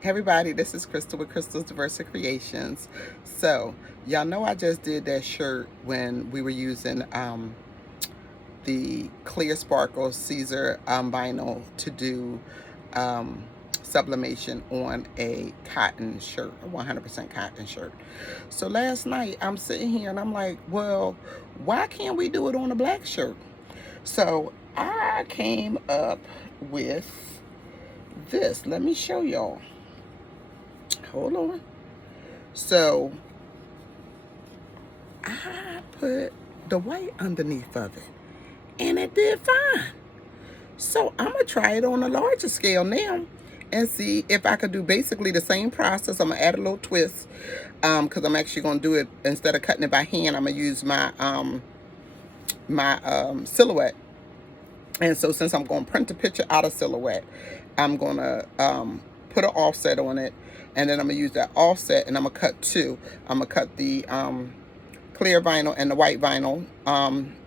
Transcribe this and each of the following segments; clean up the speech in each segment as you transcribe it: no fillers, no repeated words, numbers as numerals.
Hey everybody, this is Crystal with Crystal's Diverse Creations. So, y'all know I just did that shirt when we were using the Clear Sparkle Siser vinyl to do um, sublimation on a cotton shirt, a 100% cotton shirt. So last night I'm sitting here and I'm like, well, why can't we do it on a black shirt? So I came up with this. Let me show y'all. Hold on. So I put the white underneath of it and it did fine. So I'm gonna try it on a larger scale now and see if I could do basically the same process. I'm gonna add a little twist because I'm actually gonna do it instead of cutting it by hand. I'm gonna use my silhouette. And so since I'm gonna print a picture out of silhouette, I'm gonna put an offset on it, and then I'm gonna use that offset and I'm gonna cut two. I'm gonna cut the clear vinyl and the white vinyl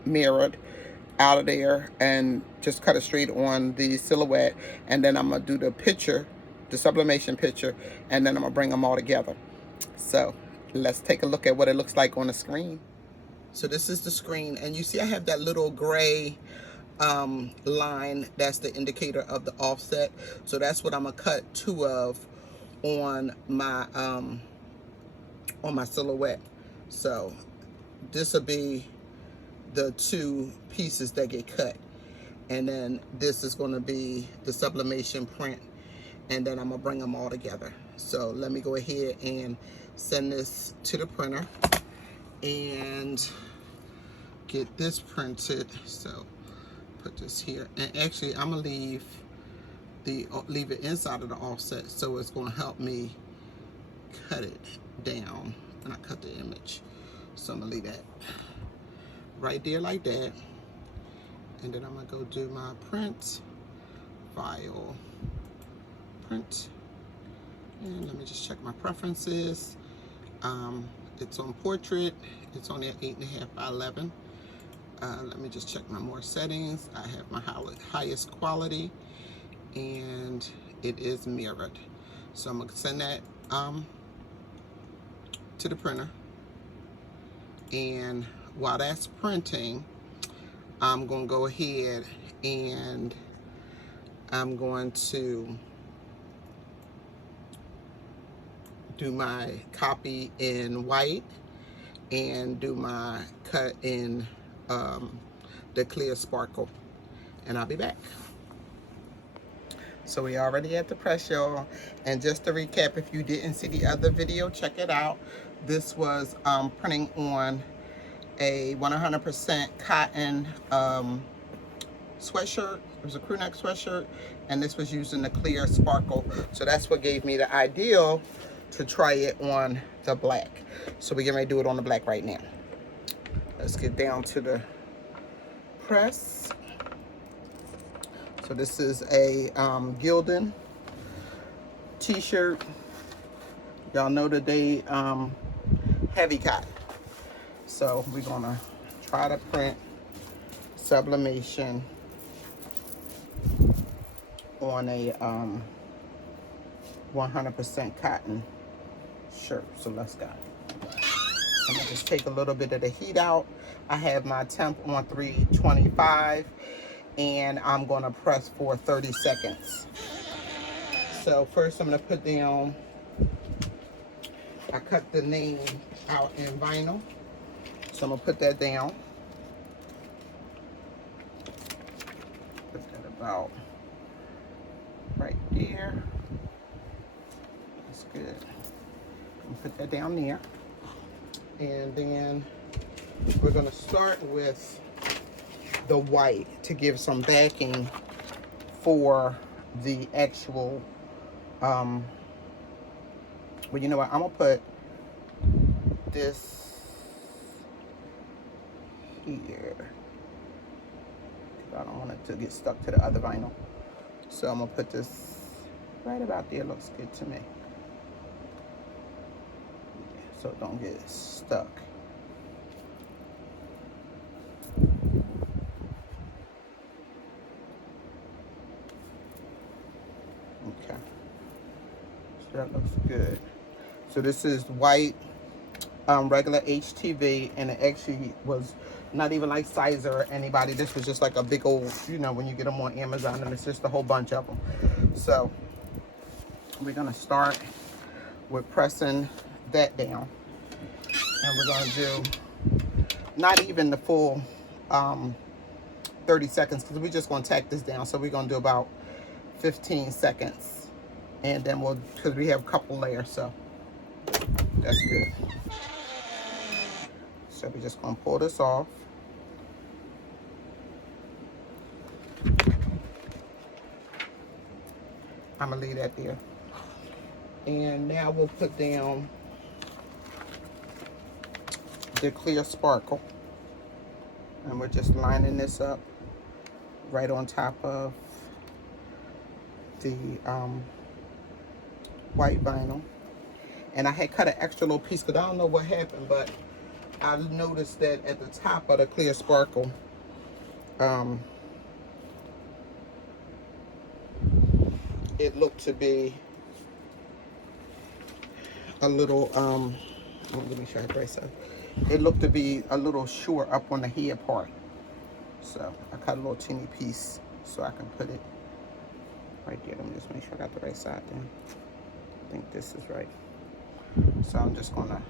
mirrored out of there and just cut it straight on the silhouette, and then I'm gonna do the picture, the sublimation picture, and then I'm gonna bring them all together. So let's take a look at what it looks like on the screen. So this is the screen, and you see I have that little gray line. That's the indicator of the offset. So that's what I'm gonna cut two of on my silhouette. So this will be the two pieces that get cut, and then this is going to be the sublimation print, and then I'm gonna bring them all together. So let me go ahead and send this to the printer and get this printed. So put this here, and actually I'm gonna leave it inside of the offset, so it's going to help me cut it down when I cut the image. So I'm gonna leave that right there like that, and then I'm gonna go do my print, file, print, and let me just check my preferences. It's on portrait. It's only at 8.5 by 11. Let me just check my more settings. I have my highest quality, and it is mirrored. So I'm gonna send that to the printer, and while that's printing, I'm gonna go ahead and I'm going to do my copy in white and do my cut in the clear sparkle, and I'll be back. So we already at the press, y'all, and just to recap, if you didn't see the other video, check it out. This was printing on a 100% cotton sweatshirt. It was a crew neck sweatshirt, and this was using the clear sparkle. So that's what gave me the ideal to try it on the black. So we're getting ready to do it on the black right now. Let's get down to the press. So this is a Gildan t-shirt. Y'all know that they heavy cotton. So we're gonna try to print sublimation on a 100% cotton shirt. So let's go. I'm gonna just take a little bit of the heat out. I have my temp on 325, and I'm gonna press for 30 seconds. So first I'm gonna put down, I cut the name out in vinyl. So I'm gonna put that down. Put that about right there. That's good. I'm gonna put that down there. And then we're gonna start with the white to give some backing for the actual, well, you know what, I'm gonna put this here. I don't want it to get stuck to the other vinyl. So I'm gonna put this right about there. Looks good to me. So it don't get stuck. Okay. So that looks good. So this is white regular HTV, and it actually was not even like Siser or anybody. This was just like a big old, you know, when you get them on Amazon, and it's just a whole bunch of them. So we're gonna start with pressing that down, and we're gonna do not even the full 30 seconds, because we're just gonna tack this down. So we're gonna do about 15 seconds, and then we'll, because we have a couple layers, so that's good. So we're just gonna pull this off. I'm gonna leave that there. And now we'll put down the clear sparkle. And we're just lining this up right on top of the white vinyl. And I had cut an extra little piece because I don't know what happened, but I noticed that at the top of the clear sparkle, it looked to be a little, let me show you right side. It looked to be a little short up on the head part. So I cut a little teeny piece so I can put it right there. Let me just make sure I got the right side then. I think this is right. So I'm just gonna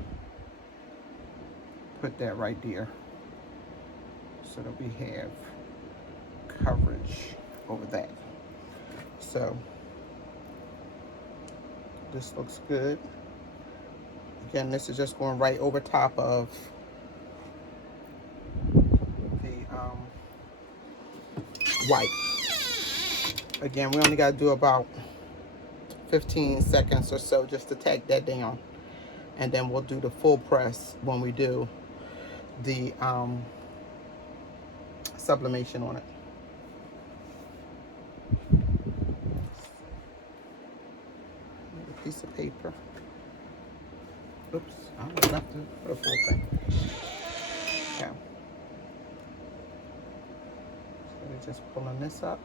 put that right there so that we have coverage over that. So this looks good. Again, this is just going right over top of the white. Again, we only got to do about 15 seconds or so just to tack that down. And then we'll do the full press when we do the sublimation on it. Need a piece of paper. Oops, I almost left the full thing. Okay. So we're just pulling this up.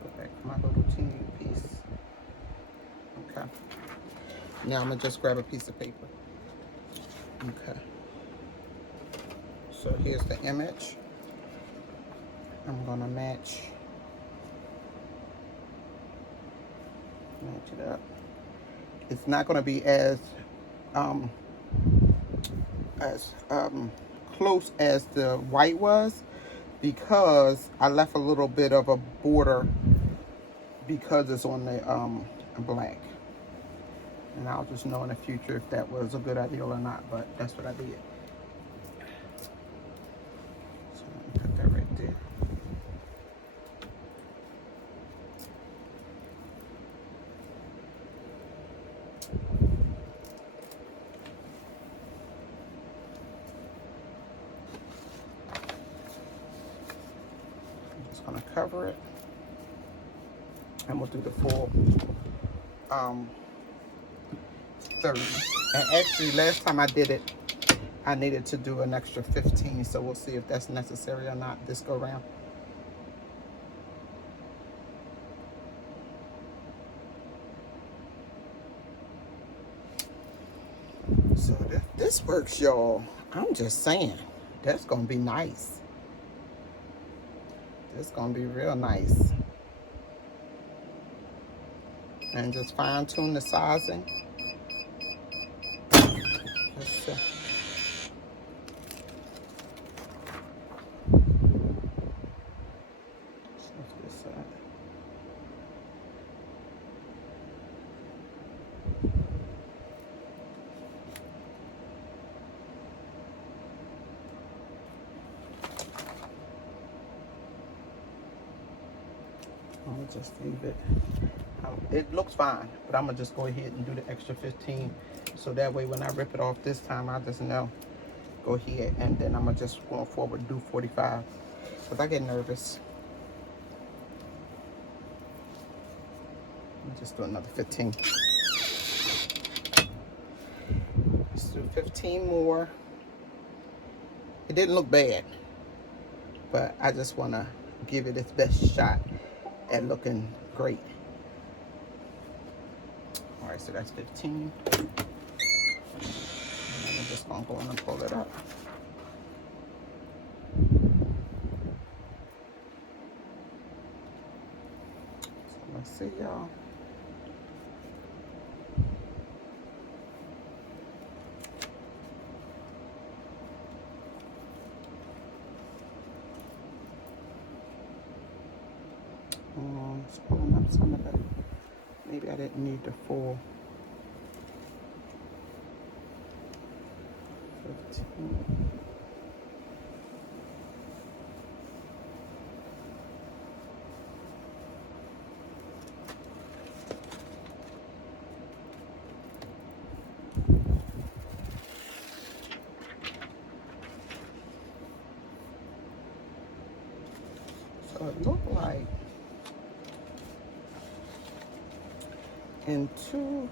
Go back to my little teeny piece. Okay. Now I'm gonna just grab a piece of paper. Okay. So here's the image. I'm gonna match it up. It's not going to be as close as the white was, because I left a little bit of a border because it's on the black. And I'll just know in the future if that was a good idea or not, but that's what I did. So let me put that right there. Going to cover it, and we'll do the full 30. And actually last time I did it, I needed to do an extra 15, so we'll see if that's necessary or not this go round. So this works, y'all. I'm just saying, that's gonna be nice. It's gonna be real nice. And just fine tune the sizing. Let's see. This side. I'll just leave it. It looks fine, but I'm gonna just go ahead and do the extra 15, so that way when I rip it off this time, I just know. Go ahead, and then I'm gonna just go forward do 45, because I get nervous. Let me just do another 15. Let's do 15 more. It didn't look bad, but I just want to give it its best shot at looking great. All right, so that's 15. And I'm just gonna go in and pull it up. So let's see, y'all. It's pulling up some of the, maybe I didn't need the full 15. So it looked like in two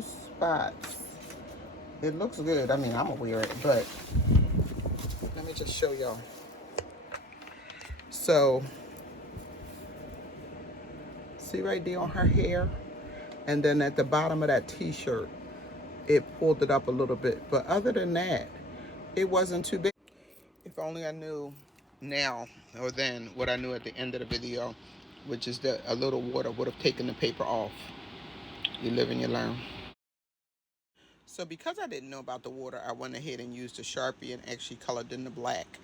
spots. It looks good. I mean, I'm gonna wear it, but let me just show y'all. So, see right there on her hair? And then at the bottom of that t-shirt, it pulled it up a little bit. But other than that, it wasn't too big. If only I knew now or then what I knew at the end of the video, which is that a little water would have taken the paper off. You live and you learn. So because I didn't know about the water, I went ahead and used a Sharpie and actually colored in the black,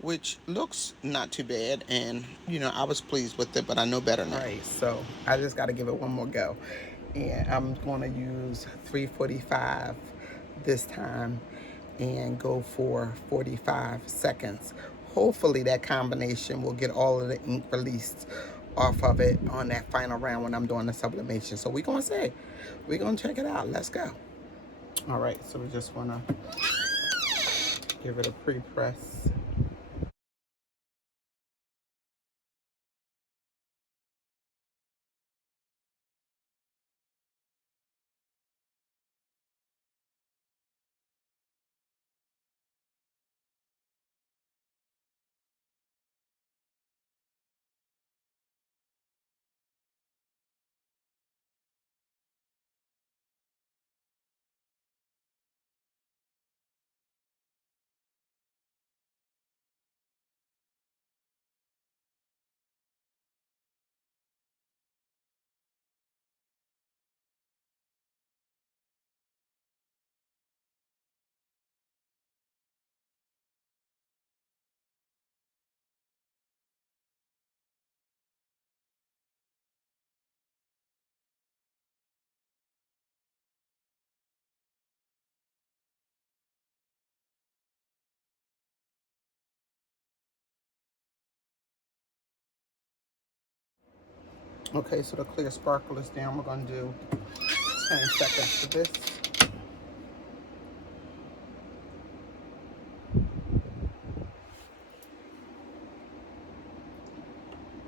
which looks not too bad. And, you know, I was pleased with it, but I know better now. All right, so I just got to give it one more go. And I'm going to use 345 this time and go for 45 seconds. Hopefully that combination will get all of the ink released off of it on that final round when I'm doing the sublimation. So we're going to see. We're going to check it out. Let's go. All right, so we just want to give it a pre-press. Okay, so the clear sparkle is down. We're going to do 10 seconds for this.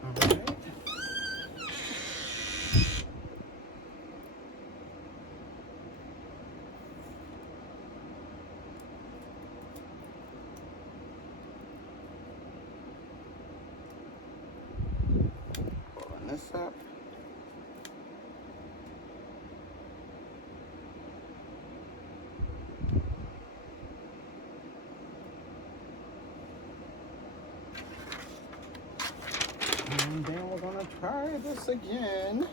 All right. Pulling this up. And then we're going to try this again.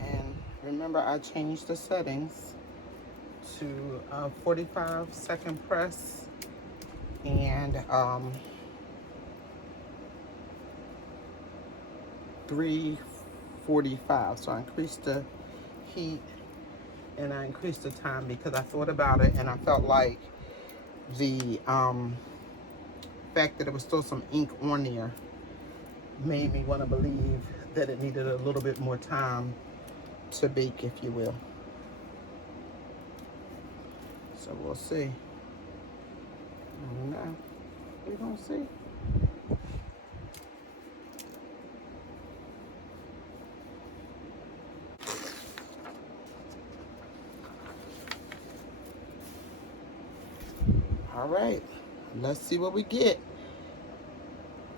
And remember, I changed the settings to 45-second press and 345. So I increased the heat and I increased the time because I thought about it and I felt like the fact that there was still some ink on there made me want to believe that it needed a little bit more time to bake, if you will. So we'll see. I don't know. We're gonna see. All right, let's see what we get.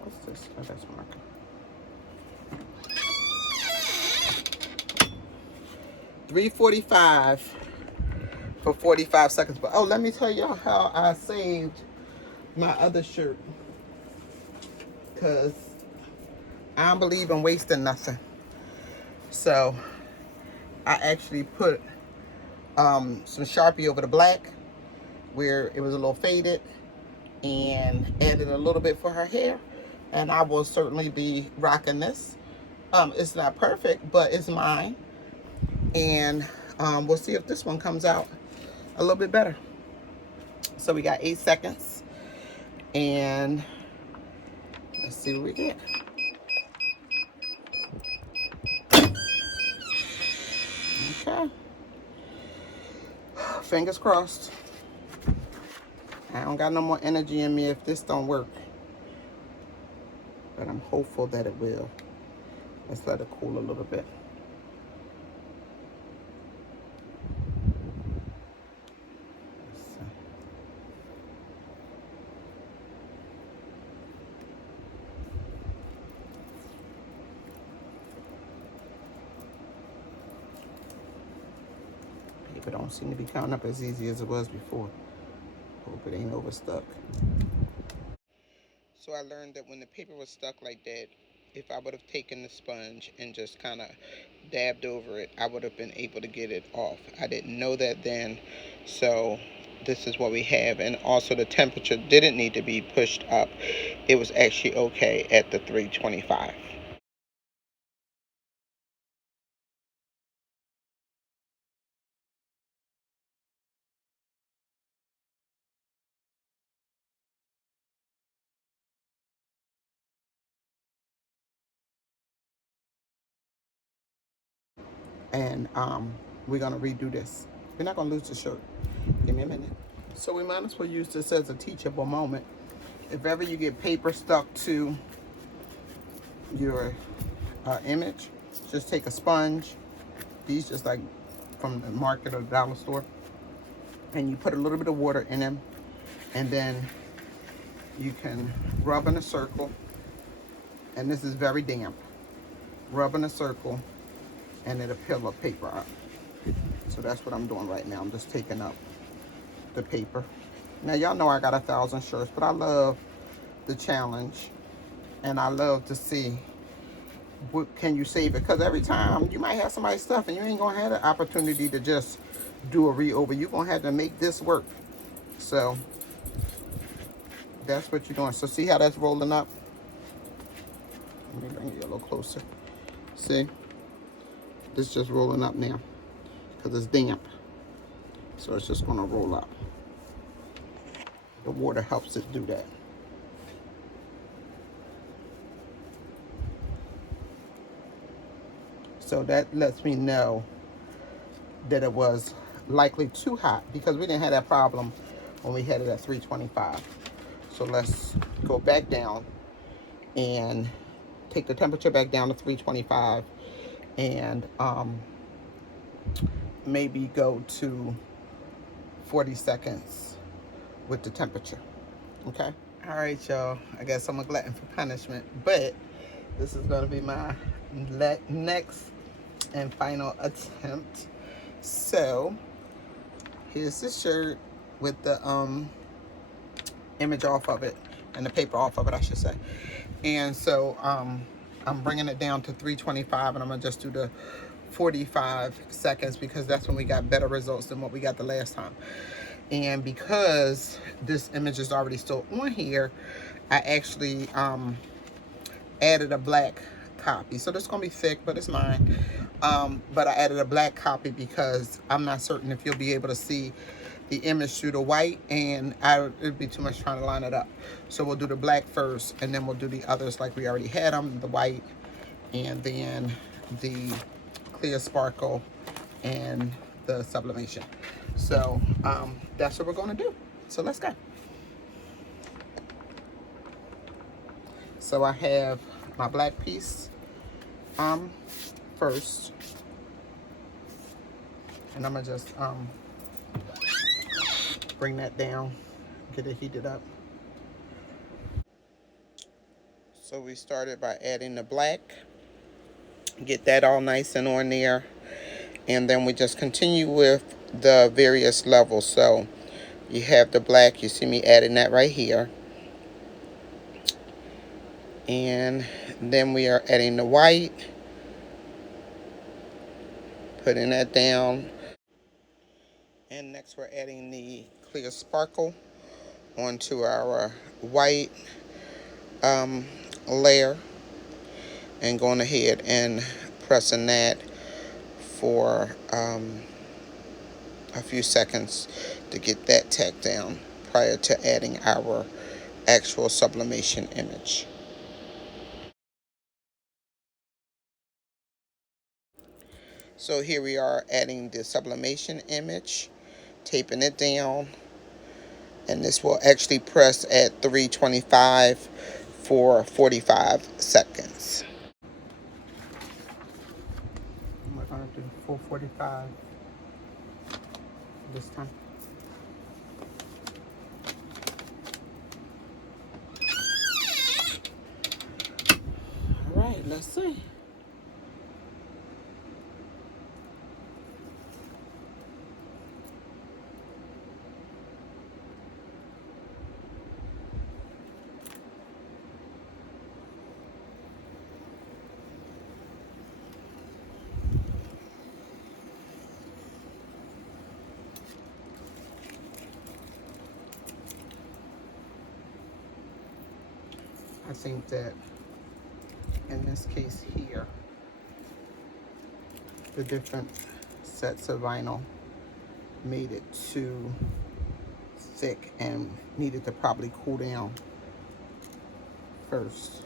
What's this? Oh, that's marker. 3:45 for 45 seconds. But oh, let me tell y'all how I saved my other shirt, because I don't believe in wasting nothing. So I actually put some Sharpie over the black where it was a little faded, and added a little bit for her hair, and I will certainly be rocking this. It's not perfect, but it's mine, and we'll see if this one comes out a little bit better. So we got 8 seconds, and let's see what we get. Okay, fingers crossed. I don't got no more energy in me if this don't work, but I'm hopeful that it will. Let's let it cool a little bit. Paper don't seem to be counting up as easy as it was before. Hope it ain't overstuck. So I learned that when the paper was stuck like that, if I would have taken the sponge and just kind of dabbed over it, I would have been able to get it off. I didn't know that then, so this is what we have. And also the temperature didn't need to be pushed up. It was actually okay at the 325. And we're gonna redo this. We're not gonna lose the shirt. Give me a minute. So we might as well use this as a teachable moment. If ever you get paper stuck to your image, just take a sponge. These just like from the market or the dollar store, and you put a little bit of water in them, and then you can rub in a circle, and this is very damp. Rub in a circle, and it'll peel up paper up. So that's what I'm doing right now. I'm just taking up the paper. Now y'all know I got 1,000 shirts, but I love the challenge, and I love to see what can you save it, because every time you might have somebody's stuff and you ain't gonna have the opportunity to just do a re-over. You're gonna have to make this work. So that's what you're doing. So see how that's rolling up? Let me bring it a little closer. See, it's just rolling up now because it's damp. So it's just gonna roll up. The water helps it do that. So that lets me know that it was likely too hot, because we didn't have that problem when we had it at 325. So let's go back down and take the temperature back down to 325, and maybe go to 40 seconds with the temperature. Okay. All right, y'all. I guess I'm a glutton for punishment, but this is going to be my next and final attempt. So here's the shirt with the image off of it, and the paper off of it, I should say. And so I'm bringing it down to 325, and I'm gonna just do the 45 seconds because that's when we got better results than what we got the last time. And because this image is already still on here, I actually added a black copy. So this is gonna be thick, but it's mine. But I added a black copy because I'm not certain if you'll be able to see the image through the white, and it'd be too much trying to line it up. So we'll do the black first, and then we'll do the others like we already had them, the white, and then the clear sparkle and the sublimation. So that's what we're gonna do. So let's go. So I have my black piece first, and I'm gonna just bring that down, get it heated up. So we started by adding the black. Get that all nice and on there. And then we just continue with the various levels. So you have the black. You see me adding that right here. And then we are adding the white. Putting that down. And next we're adding the clear sparkle onto our white layer. And going ahead and pressing that for a few seconds to get that tacked down prior to adding our actual sublimation image. So here we are adding the sublimation image, taping it down, and this will actually press at 325 for 45 seconds. We're going to do 445 this time. All right, let's see. I think that in this case here, the different sets of vinyl made it too thick and needed to probably cool down first.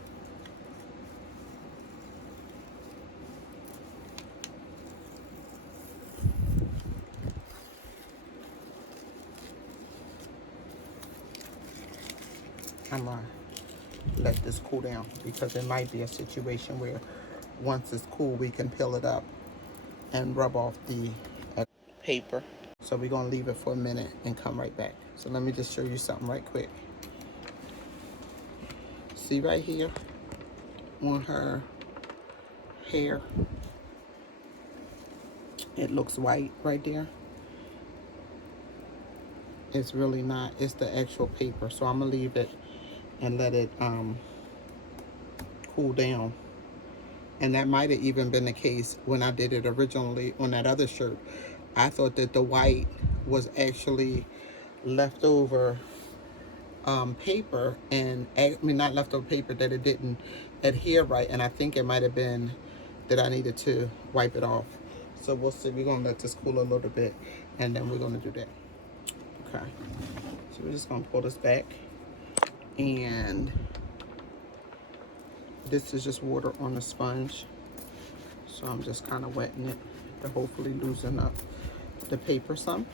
I'm gonna let this cool down because it might be a situation where once it's cool we can peel it up and rub off the paper. So we're gonna leave it for a minute and come right back. So let me just show you something right quick. See right here on her hair, it looks white right there. It's really not, it's the actual paper. So I'm gonna leave it and let it cool down. And that might have even been the case when I did it originally on that other shirt. I thought that the white was actually leftover paper, and I mean not leftover paper, that it didn't adhere right, and I think it might have been that I needed to wipe it off. So we'll see. We're gonna let this cool a little bit, and then we're gonna do that. Okay. So we're just gonna pull this back, and this is just water on the sponge. So I'm just kind of wetting it to hopefully loosen up the paper some.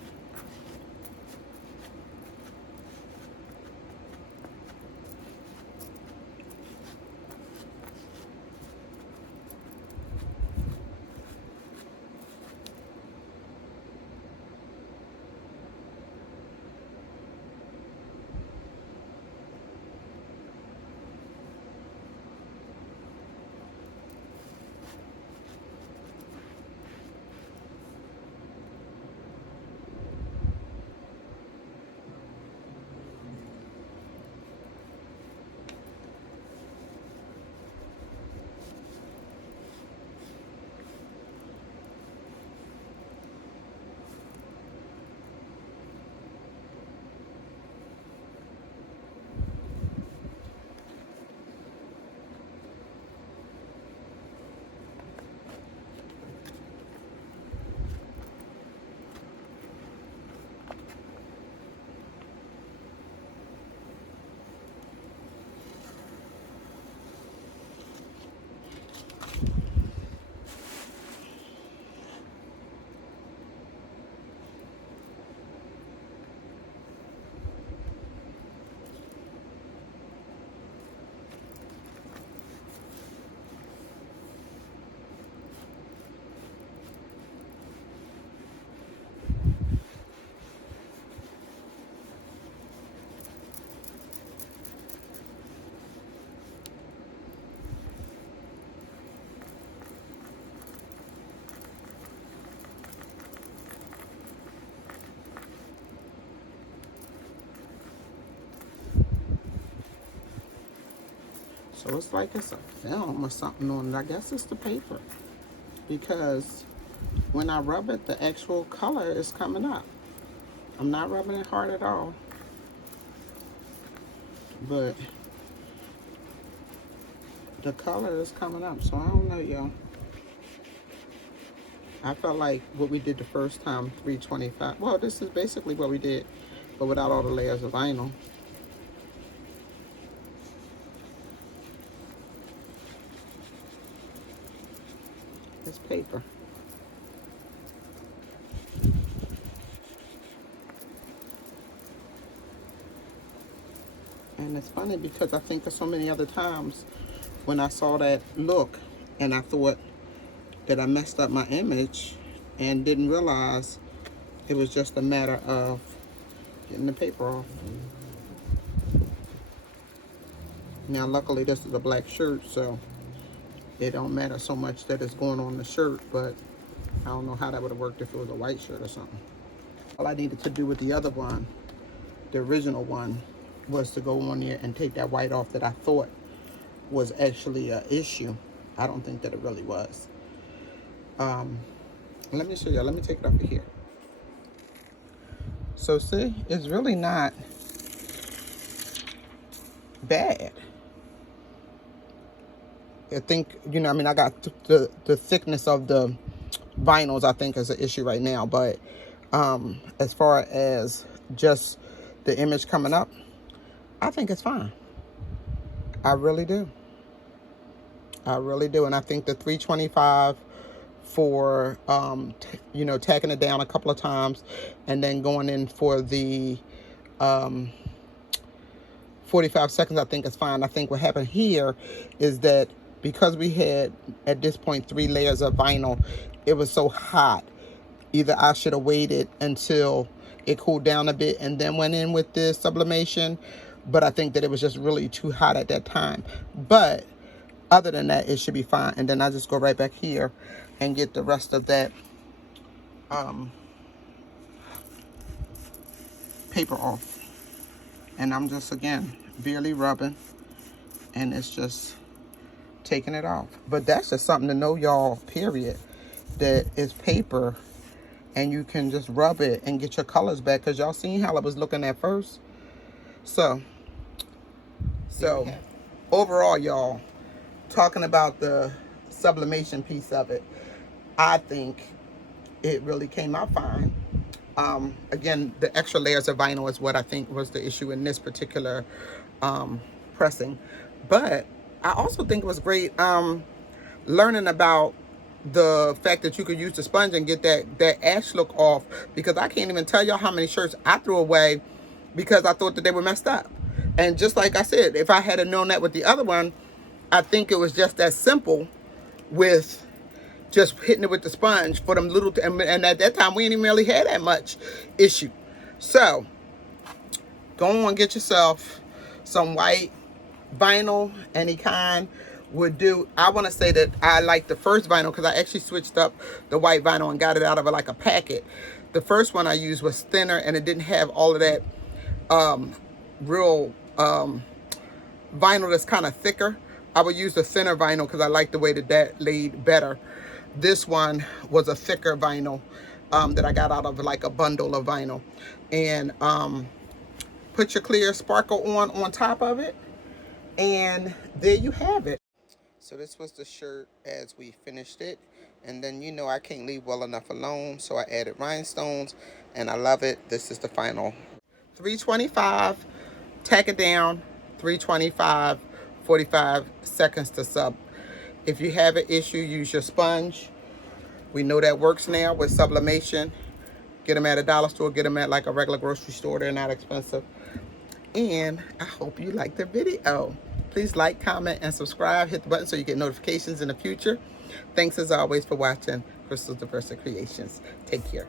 So it's like it's a film or something on it. I guess it's the paper, because when I rub it, the actual color is coming up. I'm not rubbing it hard at all, but the color is coming up. So I don't know, y'all. I felt like what we did the first time, 325. Well, this is basically what we did, but without all the layers of vinyl. It's paper. And it's funny because I think of so many other times when I saw that look and I thought that I messed up my image and didn't realize it was just a matter of getting the paper off. Now, luckily this is a black shirt, so it don't matter so much that it's going on the shirt, but I don't know how that would have worked if it was a white shirt or something. All I needed to do with the other one, the original one, was to go on there and take that white off that I thought was actually an issue. I don't think that it really was. Let me show you. Let me take it up here. So see, it's really not bad. I think, you know, I mean, I got the thickness of the vinyls, I think, is an issue right now. But as far as just the image coming up, I think it's fine. I really do. I really do. And I think the 325 for, you know, tacking it down a couple of times and then going in for the 45 seconds, I think is fine. I think what happened here is that because we had, at this point, 3 layers of vinyl, it was so hot. Either I should have waited until it cooled down a bit and then went in with the sublimation, but I think that it was just really too hot at that time. But other than that, it should be fine. And then I just go right back here and get the rest of that paper off. And I'm just, again, barely rubbing, and it's just taking it off. But that's just something to know, y'all, period, that it's paper and you can just rub it and get your colors back, because y'all seen how it was looking at first. So overall, y'all, talking about the sublimation piece of it, I think it really came out fine. Again, the extra layers of vinyl is what I think was the issue in this particular pressing. But I also think it was great learning about the fact that you could use the sponge and get that ash look off, because I can't even tell y'all how many shirts I threw away because I thought that they were messed up. And just like I said, if I had known that with the other one, I think it was just that simple with just hitting it with the sponge for them little, and at that time we didn't really have that much issue. So go on, get yourself some white vinyl, any kind would do. I want to say that I like the first vinyl because I actually switched up the white vinyl and got it out of like a packet. The first one I used was thinner and it didn't have all of that real vinyl that's kind of thicker. I would use the thinner vinyl because I like the way that laid better. This one was a thicker vinyl that I got out of like a bundle of vinyl. And put your clear sparkle on top of it, and there you have it. So this was the shirt as we finished it. And then, you know, I can't leave well enough alone, so I added rhinestones, and I love it. This is the final. 325, tack it down, 325, 45 seconds to sub. If you have an issue, use your sponge. We know that works now with sublimation. Get them at a dollar store, get them at like a regular grocery store. They're not expensive. And I hope you liked the video. Please like, comment, and subscribe. Hit the button so you get notifications in the future. Thanks as always for watching Crystal's Diversa Creations. Take care.